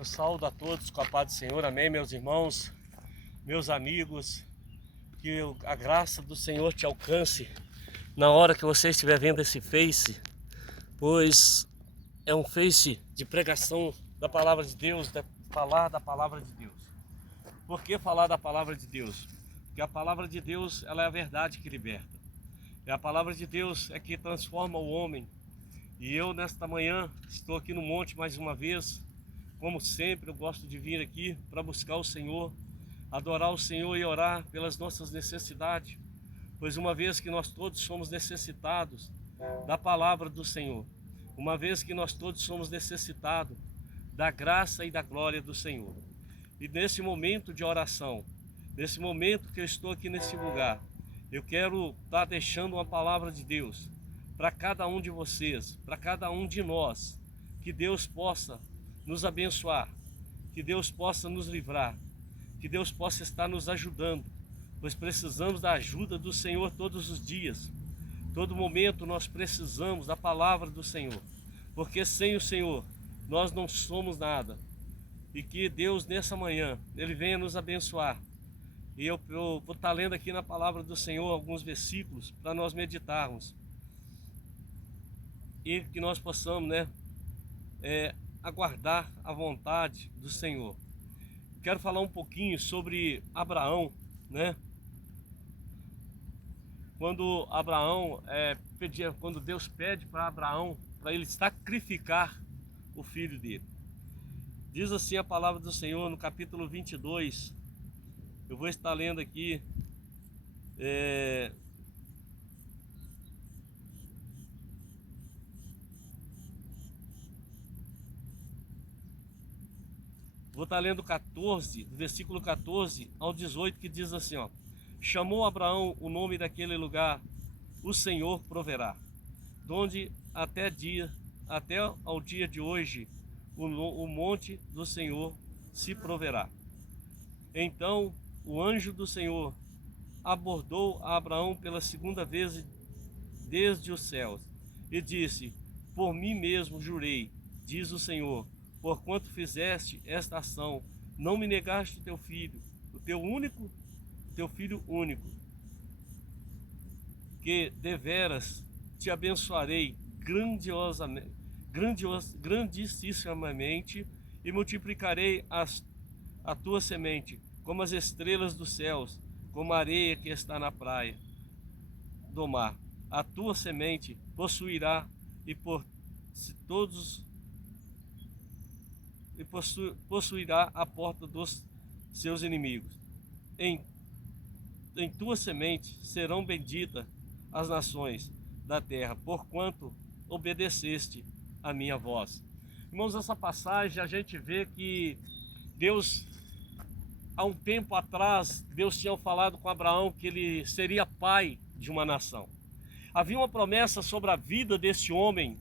Eu saúdo a todos com a paz do Senhor, amém, meus irmãos, meus amigos. Que a graça do Senhor te alcance na hora que você estiver vendo esse Face, pois é um Face de pregação da palavra de Deus, de falar da palavra de Deus. Por que falar da palavra de Deus? Porque a palavra de Deus, ela é a verdade que liberta. E a palavra de Deus é que transforma o homem. E eu, nesta manhã, estou aqui no monte mais uma vez. Como sempre, eu gosto de vir aqui para buscar o Senhor, adorar o Senhor e orar pelas nossas necessidades. Pois uma vez que nós todos somos necessitados da palavra do Senhor, uma vez que nós todos somos necessitados da graça e da glória do Senhor. E nesse momento de oração, nesse momento que eu estou aqui nesse lugar, eu quero estar deixando uma palavra de Deus para cada um de vocês, para cada um de nós, que Deus possa nos abençoar, que Deus possa nos livrar, que Deus possa estar nos ajudando, pois precisamos da ajuda do Senhor todos os dias. Todo momento nós precisamos da palavra do Senhor, porque sem o Senhor nós não somos nada. E que Deus nessa manhã, Ele venha nos abençoar. E eu vou estar lendo aqui na palavra do Senhor alguns versículos para nós meditarmos. E que nós possamos, aguardar a vontade do Senhor. Quero falar um pouquinho sobre Abraão, Quando quando Deus pede para Abraão para ele sacrificar o filho dele. Diz assim a palavra do Senhor no capítulo 22. Eu vou estar lendo aqui Vou estar lendo 14, do versículo 14 ao 18, que diz assim, ó: chamou Abraão o nome daquele lugar, o Senhor proverá, donde até ao dia de hoje, o monte do Senhor se proverá. Então o anjo do Senhor abordou a Abraão pela segunda vez desde os céus, e disse: por mim mesmo jurei, diz o Senhor, porquanto fizeste esta ação, não me negaste teu filho, teu filho único, que deveras te abençoarei grandissimamente, e multiplicarei a tua semente como as estrelas dos céus, como a areia que está na praia do mar. A tua semente possuirá possuirá a porta dos seus inimigos. Em tua semente serão benditas as nações da terra, porquanto obedeceste a minha voz. Irmãos, essa passagem a gente vê que Deus, há um tempo atrás, Deus tinha falado com Abraão que ele seria pai de uma nação. Havia uma promessa sobre a vida desse homem,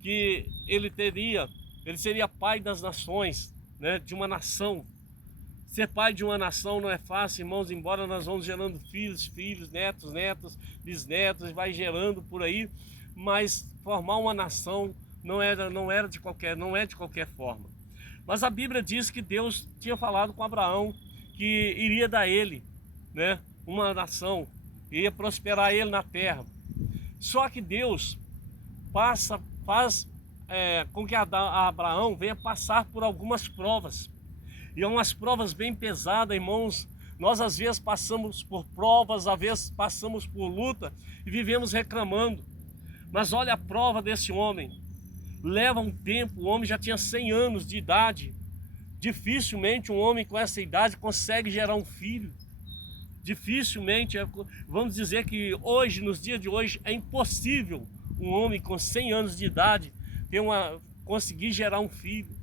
que ele seria pai das nações, de uma nação. Ser pai de uma nação não é fácil, irmãos, embora nós vamos gerando filhos, netos, bisnetos, vai gerando por aí, mas formar uma nação não é de qualquer forma. Mas a Bíblia diz que Deus tinha falado com Abraão que iria dar ele, uma nação, iria prosperar ele na terra. Só que Deus faz com que Abraão venha passar por algumas provas. E é umas provas bem pesadas, irmãos. Nós às vezes passamos por provas, às vezes passamos por luta e vivemos reclamando. Mas olha a prova desse homem. Leva um tempo, o homem já tinha 100 anos de idade. Dificilmente um homem com essa idade consegue gerar um filho. Dificilmente, vamos dizer que hoje, nos dias de hoje, é impossível um homem com 100 anos de idade conseguir gerar um filho.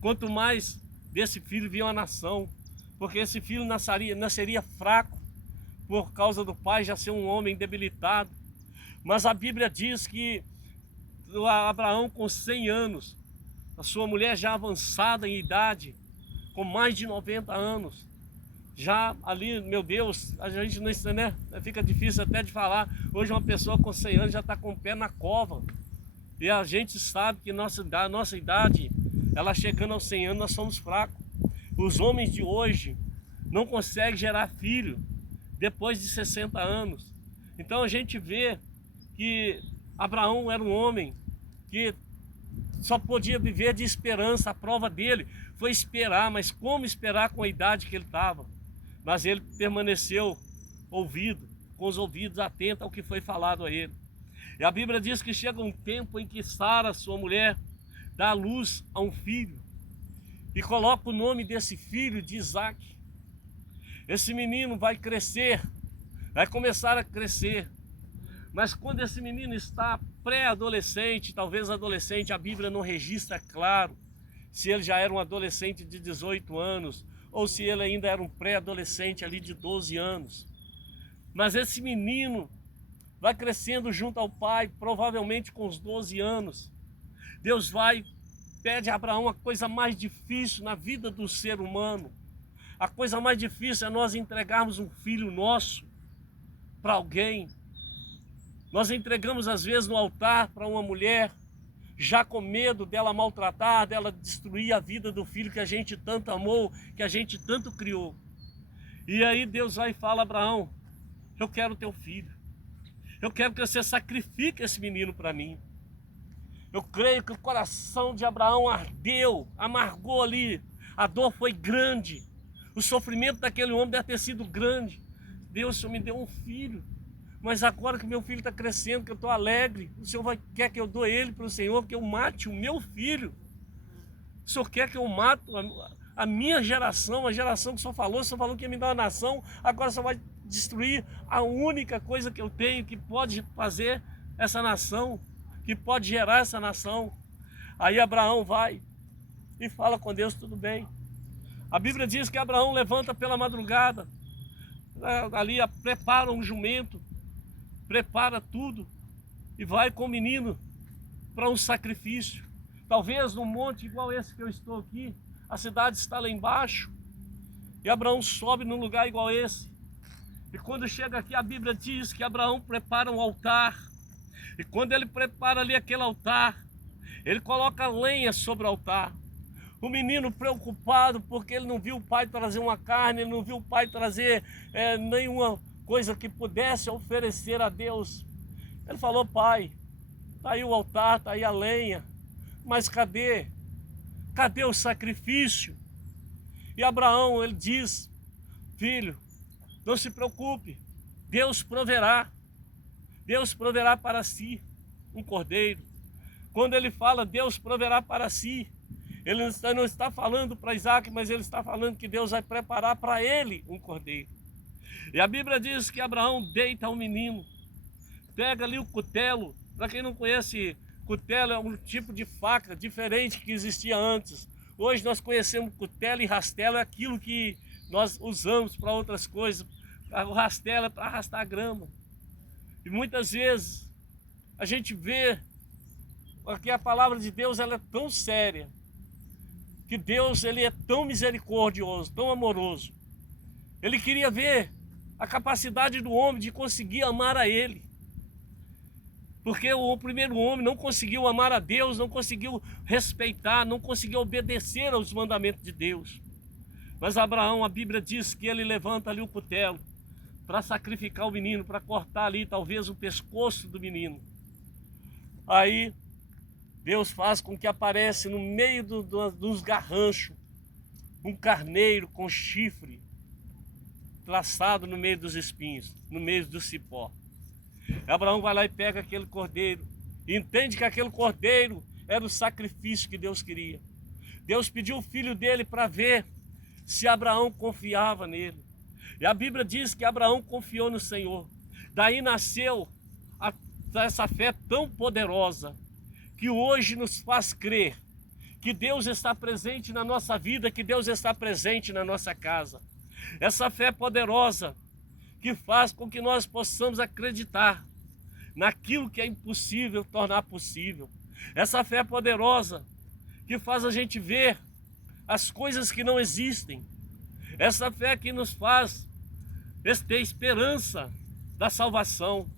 Quanto mais desse filho vir uma nação, porque esse filho nasceria fraco, por causa do pai já ser um homem debilitado. Mas a Bíblia diz que Abraão, com 100 anos, a sua mulher já avançada em idade, com mais de 90 anos, já ali, meu Deus, a gente não, fica difícil até de falar. Hoje uma pessoa com 100 anos já está com o pé na cova, e a gente sabe que nossa idade ela chegando aos 100 anos, nós somos fracos. Os homens de hoje não conseguem gerar filho depois de 60 anos. Então a gente vê que Abraão era um homem que só podia viver de esperança. A prova dele foi esperar, mas como esperar com a idade que ele estava? Mas ele permaneceu com os ouvidos atentos ao que foi falado a ele. E a Bíblia diz que chega um tempo em que Sara, sua mulher, dá à luz a um filho e coloca o nome desse filho de Isaac. Esse menino vai crescer, vai começar a crescer, mas quando esse menino está pré-adolescente, talvez adolescente, a Bíblia não registra claro se ele já era um adolescente de 18 anos ou se ele ainda era um pré-adolescente ali de 12 anos. Mas esse menino vai crescendo junto ao pai, provavelmente com os 12 anos. Deus pede a Abraão a coisa mais difícil na vida do ser humano. A coisa mais difícil é nós entregarmos um filho nosso para alguém. Nós entregamos às vezes no altar para uma mulher, já com medo dela maltratar, dela destruir a vida do filho que a gente tanto amou, que a gente tanto criou. E aí Deus vai e fala: Abraão, eu quero teu filho. Eu quero que você sacrifique esse menino para mim. Eu creio que o coração de Abraão ardeu, amargou ali. A dor foi grande. O sofrimento daquele homem deve ter sido grande. Deus, o Senhor me deu um filho. Mas agora que meu filho está crescendo, que eu estou alegre, o Senhor quer que eu dou ele para o Senhor, que eu mate o meu filho. O Senhor quer que eu mate a minha geração, a geração que o Senhor falou que ia me dar uma nação, agora o Senhor vai destruir a única coisa que eu tenho que pode fazer essa nação, que pode gerar essa nação. Aí Abraão vai e fala com Deus: tudo bem. A Bíblia diz que Abraão levanta pela madrugada, ali prepara um jumento, prepara tudo e vai com o menino para um sacrifício. Talvez num monte igual esse que eu estou aqui, a cidade está lá embaixo, e Abraão sobe num lugar igual esse. E quando chega aqui, a Bíblia diz que Abraão prepara um altar. E quando ele prepara ali aquele altar, ele coloca lenha sobre o altar. O menino preocupado porque ele não viu o pai trazer uma carne, ele não viu o pai trazer nenhuma coisa que pudesse oferecer a Deus. Ele falou: pai, está aí o altar, está aí a lenha, mas cadê? Cadê o sacrifício? E Abraão, ele diz: filho, não se preocupe, Deus proverá para si um cordeiro. Quando ele fala Deus proverá para si, ele não está falando para Isaac, mas ele está falando que Deus vai preparar para ele um cordeiro. E a Bíblia diz que Abraão deita o menino, pega ali o cutelo. Para quem não conhece, cutelo é um tipo de faca diferente que existia antes. Hoje nós conhecemos cutelo e rastelo, é aquilo que nós usamos para outras coisas. O rastelo é para arrastar grama. E muitas vezes a gente vê que a palavra de Deus ela é tão séria, que Deus ele é tão misericordioso, tão amoroso. Ele queria ver a capacidade do homem de conseguir amar a ele. Porque o primeiro homem não conseguiu amar a Deus, não conseguiu respeitar, não conseguiu obedecer aos mandamentos de Deus. Mas Abraão, a Bíblia diz que ele levanta ali o cutelo para sacrificar o menino, para cortar ali talvez o pescoço do menino. Aí Deus faz com que apareça no meio dos garranchos um carneiro com chifre traçado no meio dos espinhos, no meio do cipó. Abraão vai lá e pega aquele cordeiro, e entende que aquele cordeiro era o sacrifício que Deus queria. Deus pediu o filho dele para ver se Abraão confiava nele. E a Bíblia diz que Abraão confiou no Senhor. Daí nasceu essa fé tão poderosa, que hoje nos faz crer que Deus está presente na nossa vida, que Deus está presente na nossa casa. Essa fé poderosa que faz com que nós possamos acreditar naquilo que é impossível tornar possível. Essa fé poderosa que faz a gente ver as coisas que não existem. Essa fé que nos faz ter esperança da salvação.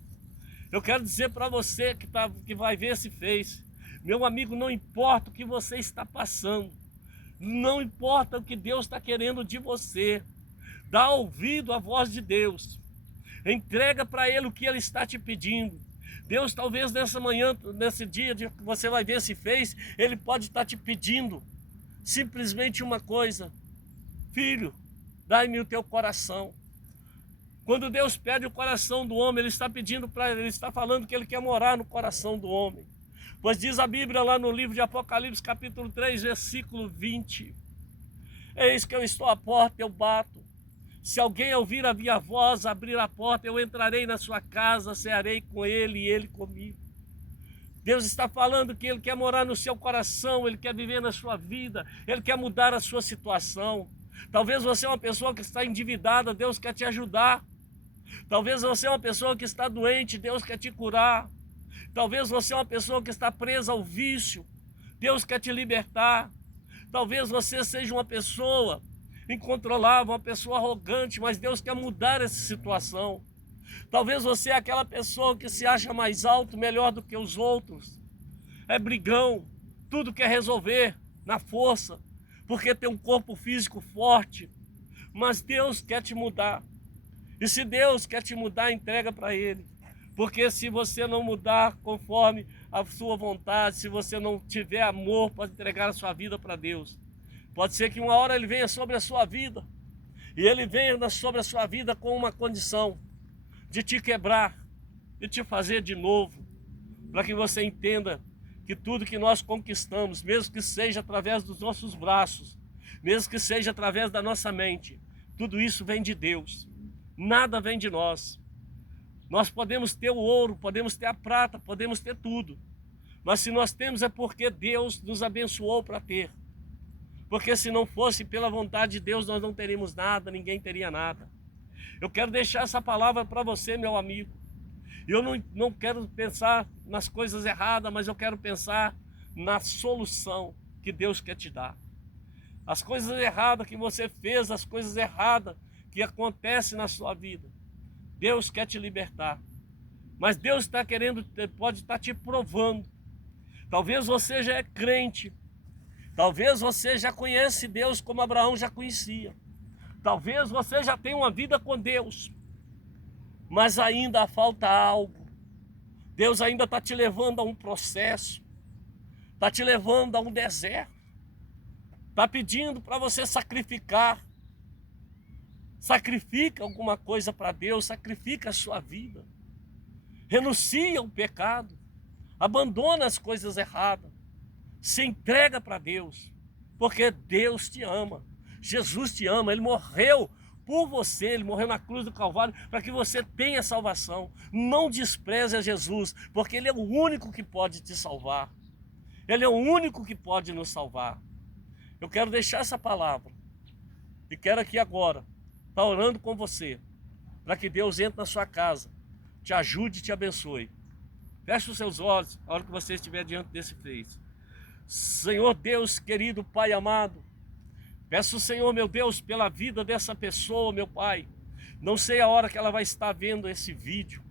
Eu quero dizer para você que vai ver esse Face, Meu amigo, não importa o que você está passando, não importa o que Deus está querendo de você, dá ouvido à voz de Deus, entrega para Ele o que Ele está te pedindo. Deus talvez nessa manhã, nesse dia que você vai ver se fez, Ele pode estar te pedindo simplesmente uma coisa: filho, dai-me o teu coração. Quando Deus pede o coração do homem, Ele está pedindo para Ele, está falando que Ele quer morar no coração do homem. Pois diz a Bíblia lá no livro de Apocalipse, capítulo 3, versículo 20: eis que eu estou à porta, eu bato. Se alguém ouvir a minha voz, abrir a porta, eu entrarei na sua casa, cearei com ele e ele comigo. Deus está falando que Ele quer morar no seu coração, Ele quer viver na sua vida, Ele quer mudar a sua situação. Talvez você é uma pessoa que está endividada, Deus quer te ajudar. Talvez você é uma pessoa que está doente, Deus quer te curar. Talvez você é uma pessoa que está presa ao vício, Deus quer te libertar. Talvez você seja uma pessoa incontrolável, uma pessoa arrogante, mas Deus quer mudar essa situação. Talvez você é aquela pessoa que se acha mais alto, melhor do que os outros. É brigão, tudo quer resolver na força, porque tem um corpo físico forte. Mas Deus quer te mudar. E se Deus quer te mudar, entrega para Ele. Porque se você não mudar conforme a sua vontade, se você não tiver amor para entregar a sua vida para Deus, pode ser que uma hora Ele venha sobre a sua vida, e Ele venha sobre a sua vida com uma condição de te quebrar, de te fazer de novo, para que você entenda que tudo que nós conquistamos, mesmo que seja através dos nossos braços, mesmo que seja através da nossa mente, tudo isso vem de Deus, nada vem de nós. Nós podemos ter o ouro, podemos ter a prata, podemos ter tudo, mas se nós temos é porque Deus nos abençoou para ter. Porque se não fosse pela vontade de Deus, nós não teríamos nada, ninguém teria nada. Eu quero deixar essa palavra para você, meu amigo. Eu não quero pensar nas coisas erradas, mas eu quero pensar na solução que Deus quer te dar. As coisas erradas que você fez, as coisas erradas que acontecem na sua vida, Deus quer te libertar. Mas Deus está querendo, pode estar te provando. Talvez você já é crente. Talvez você já conhece Deus como Abraão já conhecia. Talvez você já tenha uma vida com Deus. Mas ainda falta algo. Deus ainda está te levando a um processo. Está te levando a um deserto. Está pedindo para você sacrificar. Sacrifica alguma coisa para Deus. Sacrifica a sua vida. Renuncia ao pecado. Abandona as coisas erradas. Se entrega para Deus, porque Deus te ama, Jesus te ama, Ele morreu por você, Ele morreu na cruz do Calvário para que você tenha salvação. Não despreze a Jesus, porque Ele é o único que pode te salvar, Ele é o único que pode nos salvar. Eu quero deixar essa palavra e quero aqui agora estar orando com você, para que Deus entre na sua casa, te ajude e te abençoe. Feche os seus olhos na hora que você estiver diante desse Face. Senhor Deus querido, Pai amado, peço, Senhor meu Deus, pela vida dessa pessoa, meu Pai. Não sei a hora que ela vai estar vendo esse vídeo,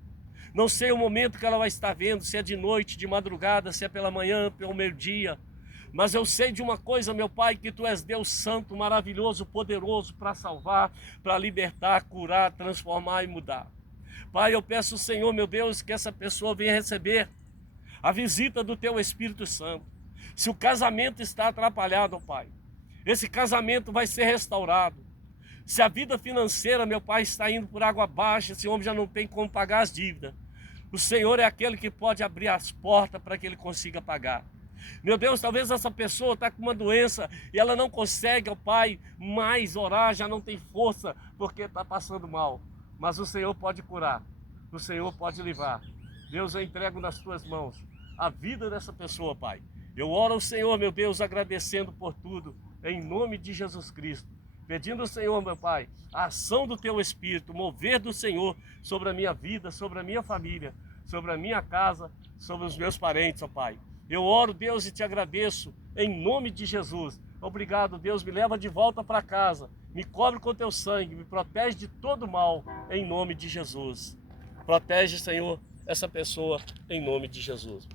não sei o momento que ela vai estar vendo, se é de noite, de madrugada, se é pela manhã, pelo meio-dia, mas eu sei de uma coisa, meu Pai, que Tu és Deus santo, maravilhoso, poderoso para salvar, para libertar, curar, transformar e mudar. Pai, eu peço, Senhor meu Deus, que essa pessoa venha receber a visita do Teu Espírito Santo. Se o casamento está atrapalhado, Pai, esse casamento vai ser restaurado. Se a vida financeira, meu Pai, está indo por água abaixo, esse homem já não tem como pagar as dívidas, o Senhor é aquele que pode abrir as portas para que ele consiga pagar. Meu Deus, talvez essa pessoa está com uma doença e ela não consegue, ó Pai, mais orar, já não tem força porque está passando mal. Mas o Senhor pode curar, o Senhor pode livrar. Deus, eu entrego nas Tuas mãos a vida dessa pessoa, Pai. Eu oro ao Senhor, meu Deus, agradecendo por tudo, em nome de Jesus Cristo. Pedindo ao Senhor, meu Pai, a ação do Teu Espírito, o mover do Senhor sobre a minha vida, sobre a minha família, sobre a minha casa, sobre os meus parentes, ó Pai. Eu oro, Deus, e Te agradeço, em nome de Jesus. Obrigado, Deus, me leva de volta para casa, me cobre com Teu sangue, me protege de todo mal, em nome de Jesus. Protege, Senhor, essa pessoa, em nome de Jesus.